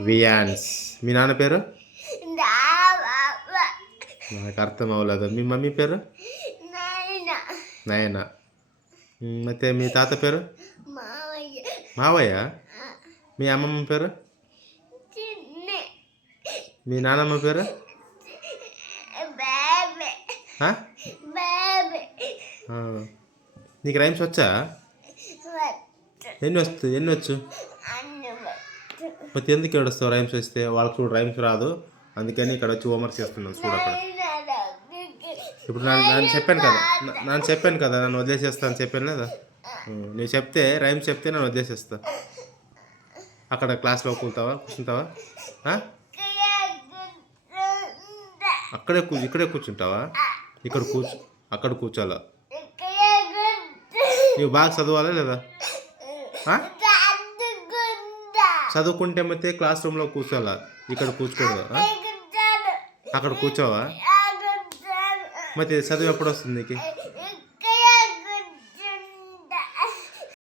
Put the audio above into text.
వియాన్స్. మీ నాన్న పేరు? నాకు అర్థం అవ్వలేదు. మీ మమ్మీ పేరు? నయన. అయితే మీ తాత పేరు? మావయ్య. మీ అమ్మమ్మ పేరు? మీ నానమ్మ పేరు? ఆ? నీకు రైమ్స్ వచ్చా? ఎన్ని వచ్చు? మరి ఎందుకు ఏడుస్తావు రైమ్స్ వస్తే? వాళ్ళకి చూడు రైమ్స్ రాదు, అందుకని ఇక్కడ వచ్చి హోంవర్క్ చేస్తున్నాను చూడు అక్కడ. ఇప్పుడు నన్ను చెప్పాను కదా నన్ను వదిలేసేస్తా అని చెప్పాను లేదా? నువ్వు చెప్తే రైమ్స్ చెప్తే నన్ను వదిలేసేస్తా. అక్కడ క్లాస్లో కూర్చుంటావా? ఇక్కడే కూర్చుంటావా? అక్కడ కూర్చోాలా? నువ్వు బాగా చదవాలా లేదా? చదువుకుంటే అయితే క్లాస్ రూమ్లో కూర్చోాలా, ఇక్కడ కూర్చోకూడదు. అక్కడ కూర్చోవా? మరి చదువు ఎప్పుడు వస్తుంది నీకు?